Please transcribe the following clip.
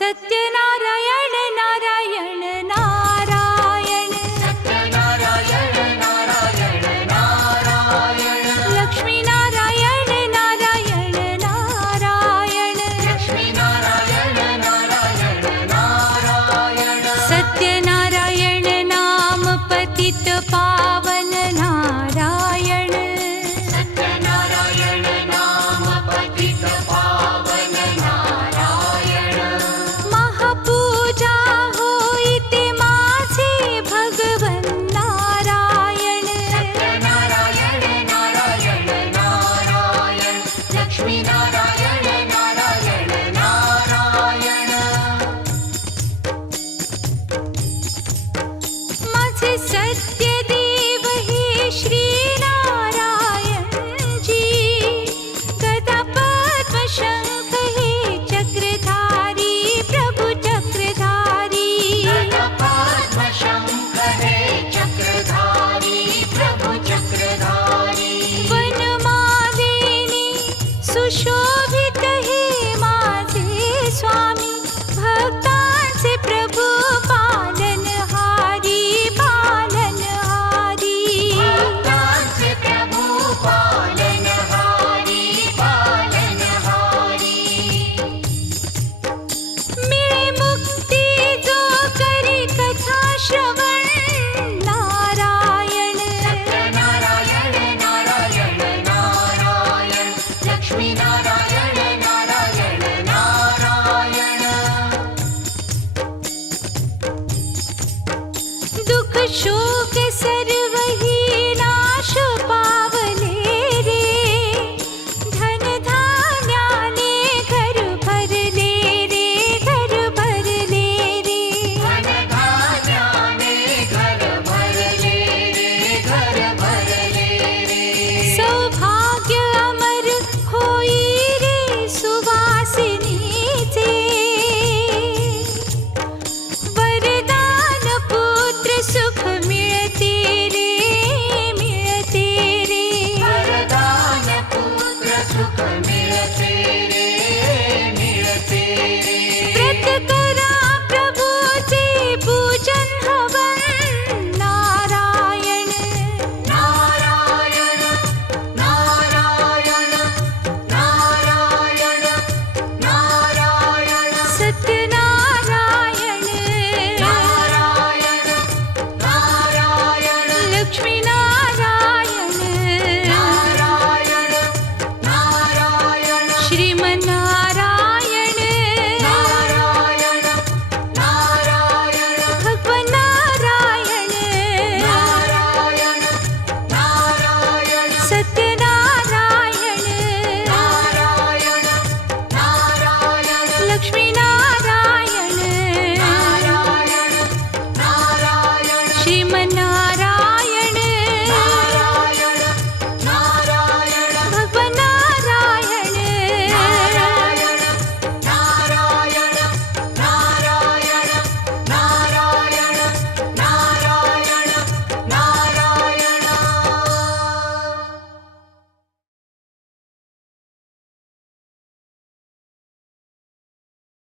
सत्यनारायण नारायण नारायण सत्यनारायण नारायण नारायण लक्ष्मी नारायण नारायण नारायण लक्ष्मी नारायण नारायण नारायण सत्यनारायण नाम पतित पावन नारायण सत्यनारायण नाम पतित पावन नारायण महापूजा होईते माझे भगवन नारायण सत्यनारायण नारायण नारायण लक्ष्मी नारायण नारायण नारायण माझे सत्यदेव हे श्री नारायण जी गदा पद्म शंख हे चक्रधारी प्रभु चक्रधारी पद्म शंख हे चक्रधारी प्रभु चक्रधारी वनमालेने सुशोभित हे माझे स्वामी भक्तांचे प्रभु पालनहारी पालनहारी भक्तांचे प्रभु पालनहारी पालनहारी मिळे मुक्ती जो करी कथा श्रवण नारायण सत्यनारायण नारायण नारायण लक्ष्मी